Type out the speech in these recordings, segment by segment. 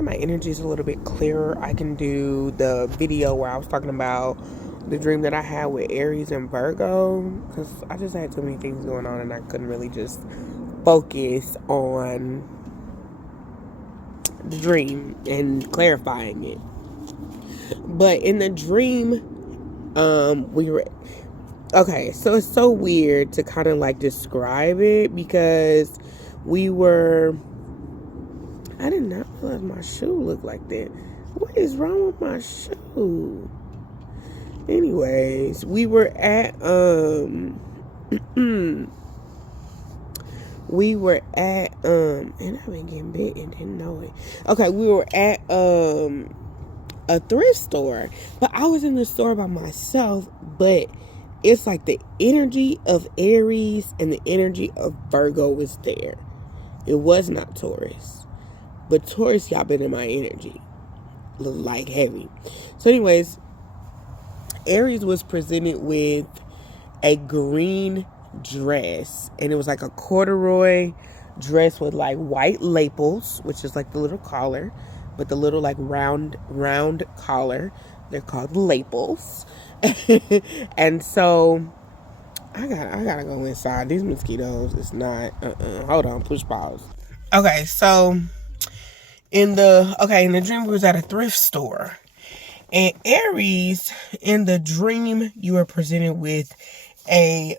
that my energy is a little bit clearer, I can do the video where I was talking about the dream that I had with Aries and Virgo, because I just had too many things going on and I couldn't really just focus on the dream and clarifying it. But in the dream, we were okay. So it's so weird to kind of like describe it because we were. I did not realize my shoe looked like that. What is wrong with my shoe? Anyways, we were at we were at and I've been getting bit and didn't know it. Okay, we were at a thrift store, but I was in the store by myself, but it's like the energy of Aries and the energy of Virgo was there. It was not Taurus. But Taurus, y'all been in my energy. Like heavy. So anyways, Aries was presented with a green dress. And it was like a corduroy dress with like white lapels, which is like the little collar. But the little like round collar. They're called lapels. And so I gotta go inside. These mosquitoes, it's not hold on, push pause. Okay, so in the dream, we was at a thrift store. And Aries, in the dream, you were presented with a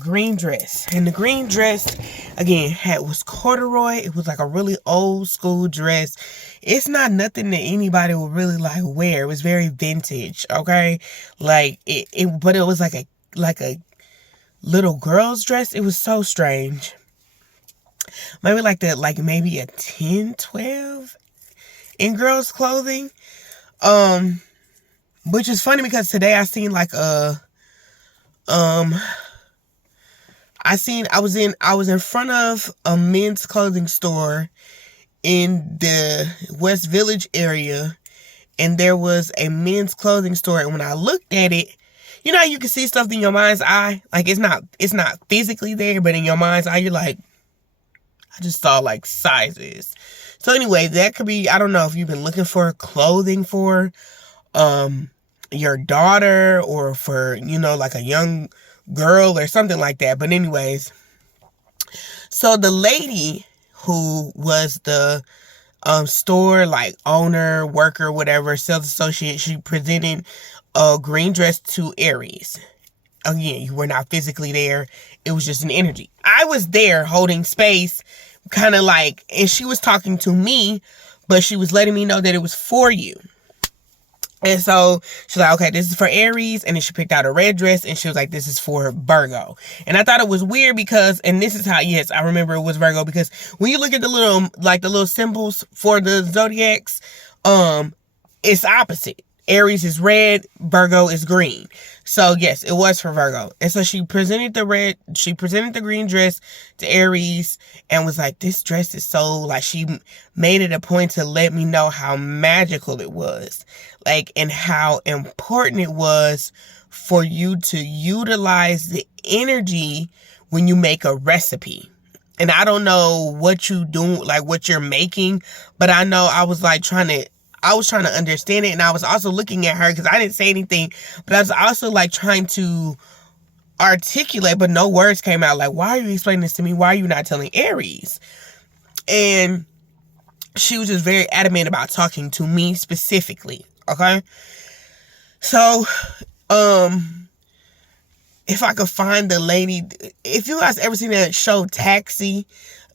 green dress. And the green dress, again, was corduroy. It was like a really old school dress. It's not nothing that anybody would really like wear. It was very vintage, okay? Like but it was like a little girl's dress. It was so strange. Maybe maybe a 10, 12 in girls' clothing. Which is funny because today I seen like I was in front of a men's clothing store in the West Village area, and there was a men's clothing store, and when I looked at it, you know how you can see stuff in your mind's eye? Like it's not physically there, but in your mind's eye, you're like, I just saw like sizes. So anyway, that could be, I don't know if you've been looking for clothing for your daughter or for, like a young girl or something like that. But anyways, so the lady who was the store like owner, worker, whatever, sales associate, she presented a green dress to Aries. Again, you were not physically there. It was just an energy. I was there holding space, kind of like, and she was talking to me, but she was letting me know that it was for you. And so she's like, okay, this is for Aries. And then she picked out a red dress and she was like, this is for Virgo. And I thought it was weird because, and this is how, yes, I remember it was Virgo, because when you look at the little symbols for the zodiacs, it's opposite. Aries is red, Virgo is green. So yes, it was for Virgo. And so she presented the green dress to Aries and was like, this dress is so, like, she made it a point to let me know how magical it was. Like, and how important it was for you to utilize the energy when you make a recipe. And I don't know what you do, like what you're making, but I know I was trying to understand it. And I was also looking at her because I didn't say anything, but I was also like trying to articulate, but no words came out. Like, why are you explaining this to me? Why are you not telling Aries? And she was just very adamant about talking to me specifically. Okay. So, if I could find the lady, if you guys ever seen that show Taxi,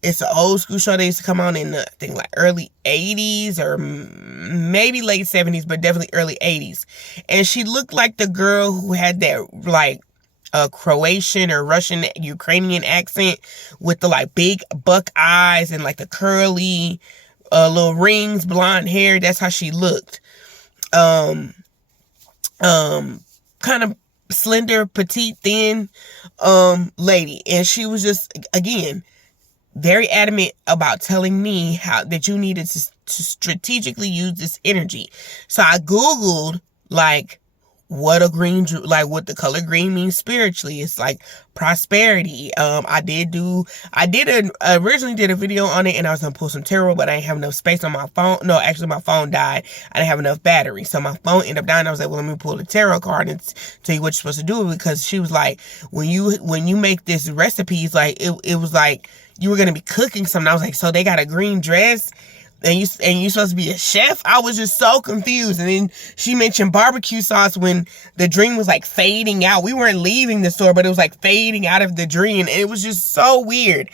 it's an old school show that used to come on in I think like early 80s or maybe late 70s, but definitely early 80s. And she looked like the girl who had that like Croatian or Russian, Ukrainian accent with the like big buck eyes and like the curly little rings, blonde hair. That's how she looked. Kind of slender, petite, thin lady. And she was just, again, very adamant about telling me how that you needed to strategically use this energy. So I Googled like what what the color green means spiritually. It's like prosperity. Originally did a video on it, and I was gonna pull some tarot, but I didn't have enough space on my phone. No, actually my phone died. I didn't have enough battery, so my phone ended up dying. I was like, well, let me pull the tarot card and tell you what you're supposed to do, because she was like, when you make this recipes, like it was like you were gonna be cooking something. I was like, so they got a green dress and you supposed to be a chef? I was just so confused. And then she mentioned barbecue sauce when the dream was like fading out. We weren't leaving the store, but it was like fading out of the dream. And it was just so weird.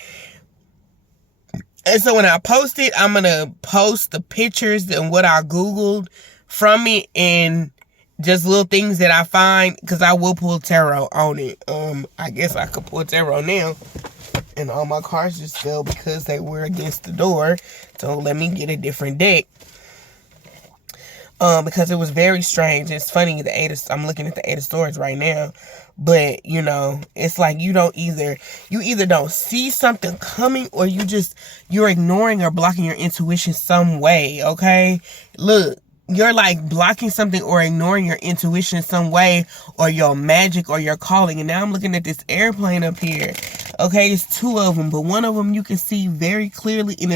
And so when I post it, I'm going to post the pictures and what I Googled from it and just little things that I find, because I will pull tarot on it. I guess I could pull tarot now. And all my cards just fell because they were against the door. So let me get a different deck. Because it was very strange. It's funny, I'm looking at the Eight of Swords right now. But, it's like you either don't see something coming, or you're ignoring or blocking your intuition some way, okay? Look, you're like blocking something or ignoring your intuition in some way, or your magic or your calling. And now I'm looking at this airplane up here. Okay, it's two of them, but one of them you can see very clearly, and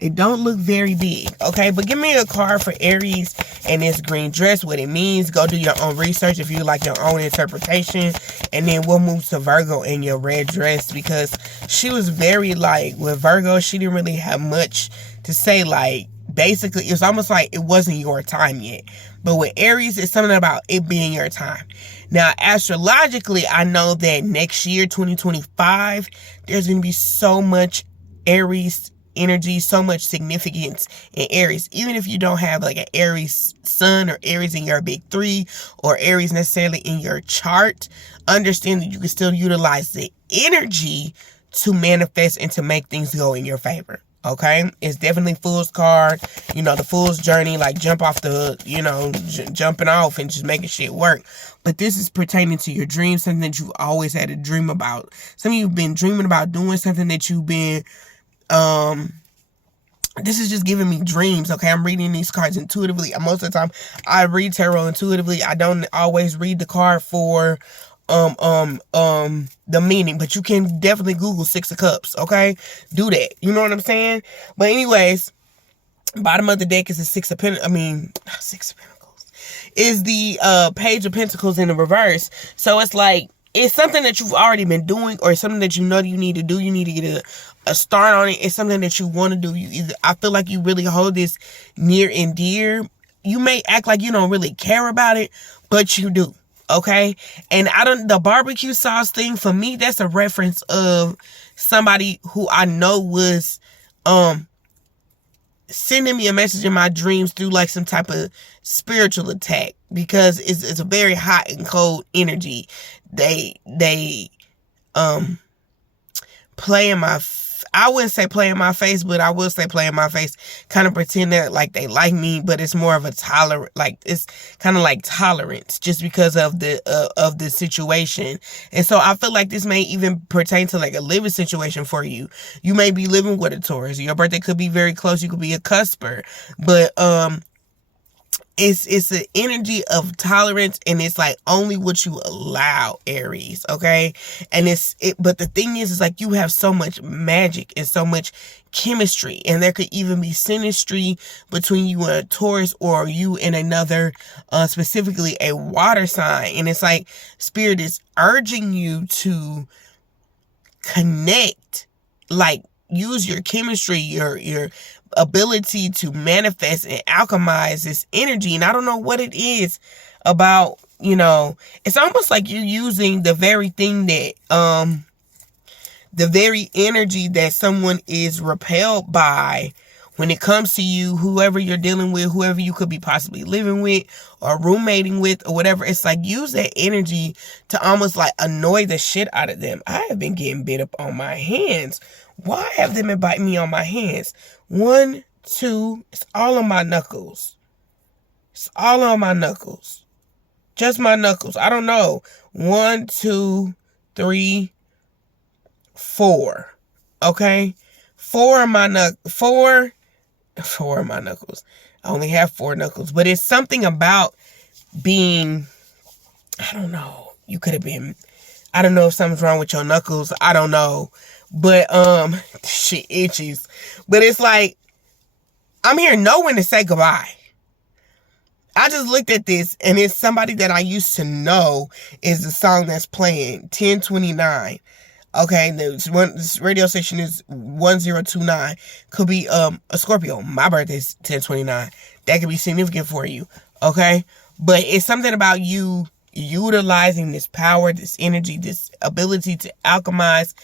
it don't look very big. Okay, but give me a card for Aries and this green dress, what it means. Go do your own research if you like your own interpretation. And then we'll move to Virgo and your red dress, because she was very with Virgo, she didn't really have much to say. Basically, it's almost like it wasn't your time yet. But with Aries, it's something about it being your time. Now, astrologically, I know that next year, 2025, there's going to be so much Aries energy, so much significance in Aries. Even if you don't have an Aries sun or Aries in your big three, or Aries necessarily in your chart, understand that you can still utilize the energy to manifest and to make things go in your favor. Okay, it's definitely Fool's card, the Fool's journey, jumping off and just making shit work. But this is pertaining to your dreams, something that you've always had a dream about. Some of you've been dreaming about doing something that you've been, this is just giving me dreams. Okay, I'm reading these cards intuitively. Most of the time, I read tarot intuitively. I don't always read the card for the meaning, but you can definitely Google Six of Cups. Okay, do that. You know what I'm saying? But anyways, bottom of the deck is the Six of Pentacles. Is the Page of Pentacles in the reverse. So it's something that you've already been doing, or something that you need to do. You need to get a start on it. It's something that you want to do. I feel like you really hold this near and dear. You may act like you don't really care about it, but you do. Okay, and the barbecue sauce thing, for me, that's a reference of somebody who I know was sending me a message in my dreams through some type of spiritual attack, because it's a very hot and cold energy. They play in my I wouldn't say play in my face, but I will say play in my face, kind of pretend that they like me, but it's more of a it's kind of like tolerance, just because of the situation. And so I feel like this may even pertain to a living situation for you. You may be living with a Taurus. Your birthday could be very close. You could be a cusper, but it's an energy of tolerance, and it's only what you allow, Aries, okay? And but the thing is you have so much magic and so much chemistry, and there could even be synastry between you and a Taurus, or you and another, specifically a water sign. And it's Spirit is urging you to connect, use your chemistry, your ability to manifest and alchemize this energy. And I don't know what it is about, it's almost like you're using the very thing that, the very energy that someone is repelled by when it comes to you, whoever you're dealing with, whoever you could be possibly living with or roommating with or whatever. It's use that energy to almost annoy the shit out of them. I have been getting bit up on my hands. Why have them been biting me on my hands? 1, 2, it's all on my knuckles. It's all on my knuckles. Just my knuckles. I don't know. 1, 2, 3, 4. Okay? 4 of my knuckles. I only have 4 knuckles. But it's something about being I don't know. You could have been, I don't know if something's wrong with your knuckles. I don't know. But, shit itches. But it's like, I'm hearing no one to say goodbye. I just looked at this, and it's somebody that I used to know is the song that's playing, 1029. Okay, this radio station is 1029. Could be a Scorpio. My birthday's 1029. That could be significant for you. Okay? But it's something about you utilizing this power, this energy, this ability to alchemize,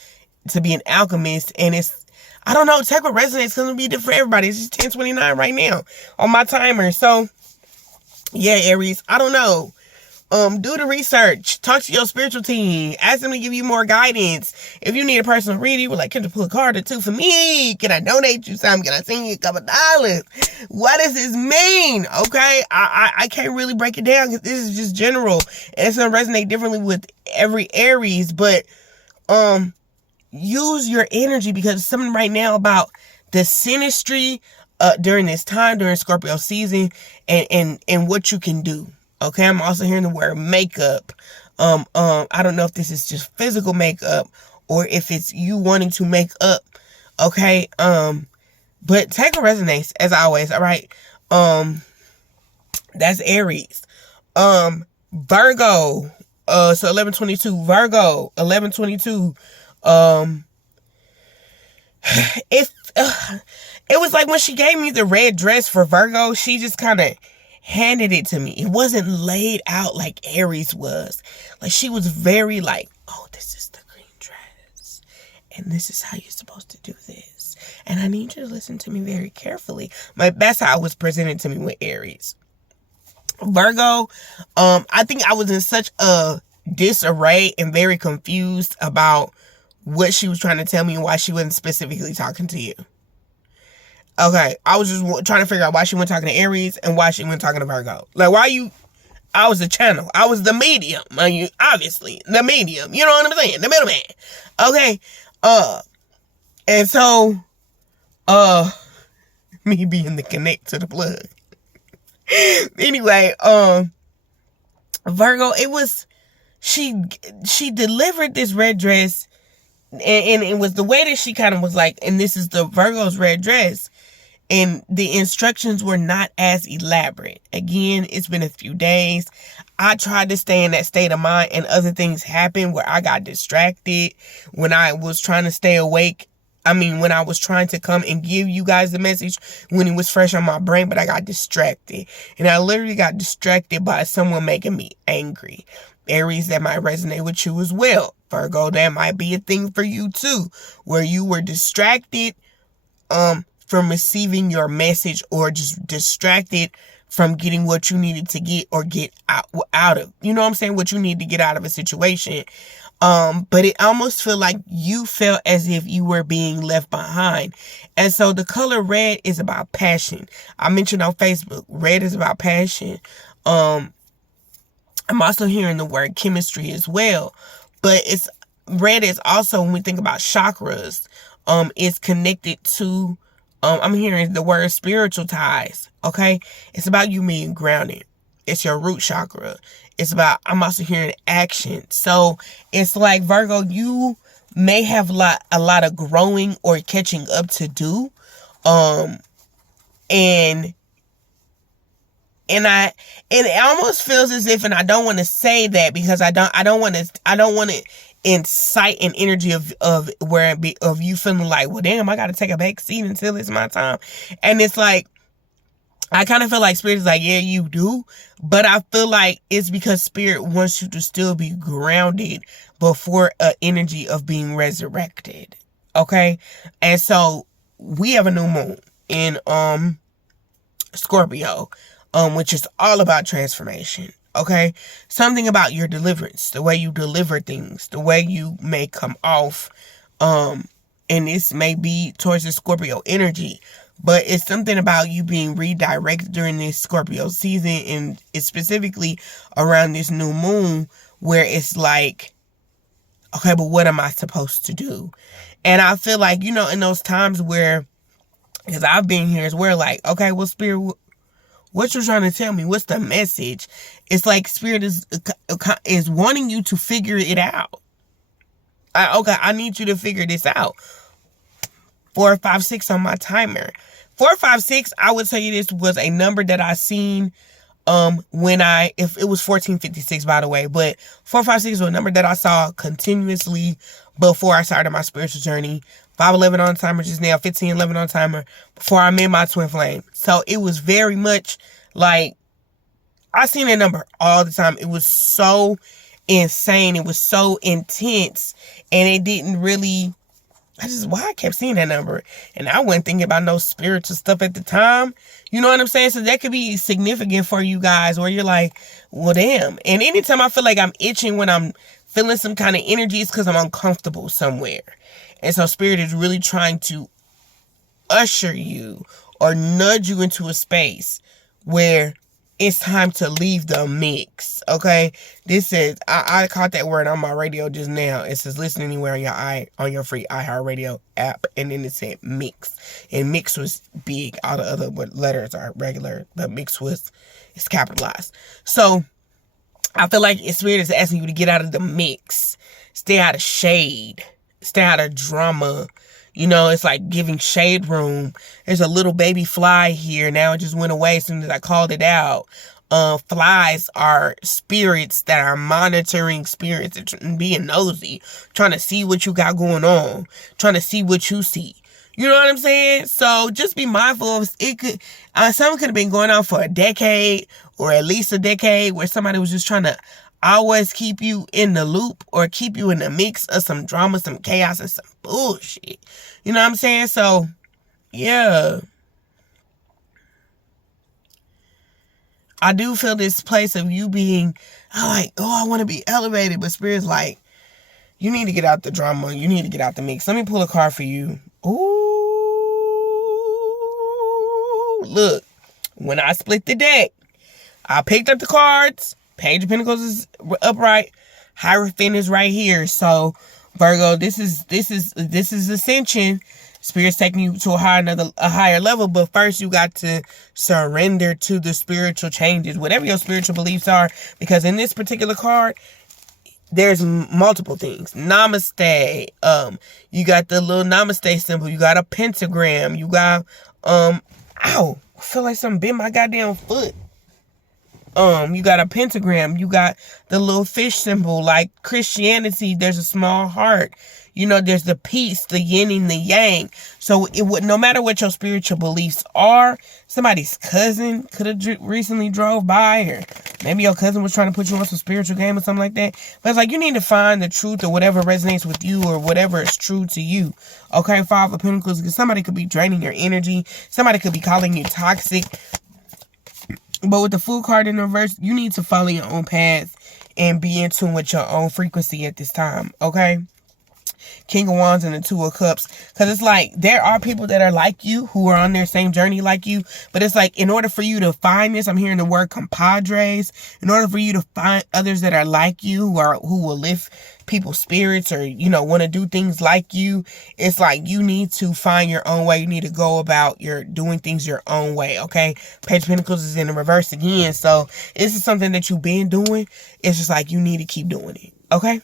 to be an alchemist. And it's, I don't know, check what resonates, because it'll be different for everybody. It's just 1029 right now on my timer. So, yeah, Aries, I don't know. Do the research. Talk to your spiritual team. Ask them to give you more guidance. If you need a personal reading, you would like, can you pull a card or two for me? Can I donate you some? Can I send you a couple dollars? What does this mean? Okay, I can't really break it down because this is just general, and it's gonna resonate differently with every Aries. But use your energy, because something right now about the synastry during this time, during Scorpio season, and what you can do. Okay, I'm also hearing the word makeup. I don't know if this is just physical makeup or if it's you wanting to make up. Okay, but take a resonance as always. All right, that's Aries. Virgo. So 1122. Virgo 1122. It was like when she gave me the red dress for Virgo, she just kind of handed it to me. It wasn't laid out like Aries was. Like, she was very like, oh, this is the green dress, and this is how you're supposed to do this, and I need you to listen to me very carefully. Like, that's how it was presented to me with Aries. Virgo, I think I was in such a disarray and very confused about what she was trying to tell me and why she wasn't specifically talking to you. Okay, I was just trying to figure out why she wasn't talking to Aries and why she wasn't talking to Virgo. Like, why you... I was the channel. I was the medium. Obviously, the medium. You know what I'm saying? The middleman. Okay. And so, me being the connect to the plug. Anyway, Virgo, it was... She delivered this red dress, and it was the way that she kind of was like, and this is the Virgo's red dress. And the instructions were not as elaborate. Again, it's been a few days. I tried to stay in that state of mind, and other things happened where I got distracted when I was trying to stay awake. When I was trying to come and give you guys the message when it was fresh on my brain, but I got distracted. And I literally got distracted by someone making me angry. Aries, that might resonate with you as well. Virgo, that might be a thing for you too, where you were distracted from receiving your message, or just distracted from getting what you needed to get or get out of. You know what I'm saying? What you need to get out of a situation. But it almost felt like you felt as if you were being left behind. And so the color red is about passion. I mentioned on Facebook, red is about passion. I'm also hearing the word chemistry as well. But red is also, when we think about chakras, it's connected to, I'm hearing the word spiritual ties. Okay. It's about you being grounded. It's your root chakra. It's about, I'm also hearing action. So it's like, Virgo, you may have a lot of growing or catching up to do. And it almost feels as if, and I don't want to say that because I don't want to incite an energy of you feeling like, well, damn, I got to take a back seat until it's my time. And it's like, I kind of feel like Spirit is like, yeah, you do. But I feel like it's because Spirit wants you to still be grounded before an energy of being resurrected. Okay? And so we have a new moon in Scorpio, which is all about transformation. Okay? Something about your deliverance, the way you deliver things, the way you may come off. And this may be towards the Scorpio energy. But it's something about you being redirected during this Scorpio season, and it's specifically around this new moon, where it's like, okay, but what am I supposed to do? And I feel like, in those times where, because I've been here as well, like, okay, well, Spirit, What you're trying to tell me? What's the message? It's like Spirit is wanting you to figure it out. Okay, I need you to figure this out. 456 on my timer. 456, I would tell you this was a number that I seen if it was 1456, by the way, but 456 was a number that I saw continuously before I started my spiritual journey. 511 on timer just now, 1511 on timer before I met my twin flame. So it was very much like I seen that number all the time. It was so insane. It was so intense, and it didn't really. I kept seeing that number, and I wasn't thinking about no spiritual stuff at the time. You know what I'm saying? So that could be significant for you guys, where you're like, well, damn. And anytime I feel like I'm itching when I'm feeling some kind of energy, it's because I'm uncomfortable somewhere. And so Spirit is really trying to usher you or nudge you into a space where it's time to leave the mix, okay? This says, I caught that word on my radio just now. It says, listen anywhere on your free iHeartRadio app. And then it said mix. And mix was big. All the other letters are regular. But mix it's capitalized. So, I feel like Spirit is asking you to get out of the mix. Stay out of shade. Stay out of drama. You know, it's like giving shade room. There's a little baby fly here. Now it just went away as soon as I called it out. Flies are spirits that are monitoring spirits and being nosy. Trying to see what you got going on. Trying to see what you see. You know what I'm saying? So just be mindful of it. Something could have been going on for a decade or at least a decade where somebody was just trying to always keep you in the loop or keep you in the mix of some drama, some chaos, and some bullshit. You know what I'm saying? So, yeah. I do feel this place of you being like, I want to be elevated. But Spirit's like, you need to get out the drama. You need to get out the mix. Let me pull a card for you. Ooh. Look, when I split the deck, I picked up the cards. Page of Pentacles is upright. Hierophant is right here. So, Virgo, this is ascension. Spirit's taking you to a higher level. But first, you got to surrender to the spiritual changes, whatever your spiritual beliefs are. Because in this particular card, there's multiple things. Namaste. You got the little namaste symbol. You got a pentagram. You got ow, I feel like something bit my goddamn foot. You got a pentagram. You got the little fish symbol. Like Christianity, there's a small heart. You know, there's the peace, the yin and the yang. So it would, no matter what your spiritual beliefs are, somebody's cousin could have recently drove by, or maybe your cousin was trying to put you on some spiritual game or something like that. But it's like you need to find the truth or whatever resonates with you or whatever is true to you. Okay, Five of Pentacles, because somebody could be draining your energy. Somebody could be calling you toxic. But with the Fool card in reverse, you need to follow your own path and be in tune with your own frequency at this time, okay? King of Wands and the Two of Cups. Because it's like, there are people that are like you, who are on their same journey like you. But it's like, in order for you to find this, I'm hearing the word compadres. In order for you to find others that are like you, who will lift people's spirits or, you know, want to do things like you, it's like you need to find your own way. You need to go about your doing things your own way, okay? Page of Pentacles is in the reverse again. So this is something that you've been doing. It's just like you need to keep doing it, okay?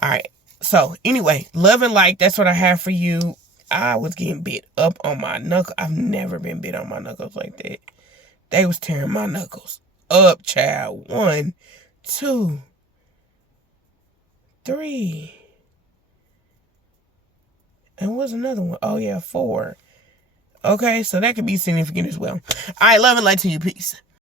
All right. So anyway, love and light, that's what I have for you. I was getting bit up on my knuckle. I've never been bit on my knuckles like that. They was tearing my knuckles up, child. 1, 2, 3. And what's another one? Oh, yeah, 4. Okay, so that could be significant as well. All right, love and light to you. Peace.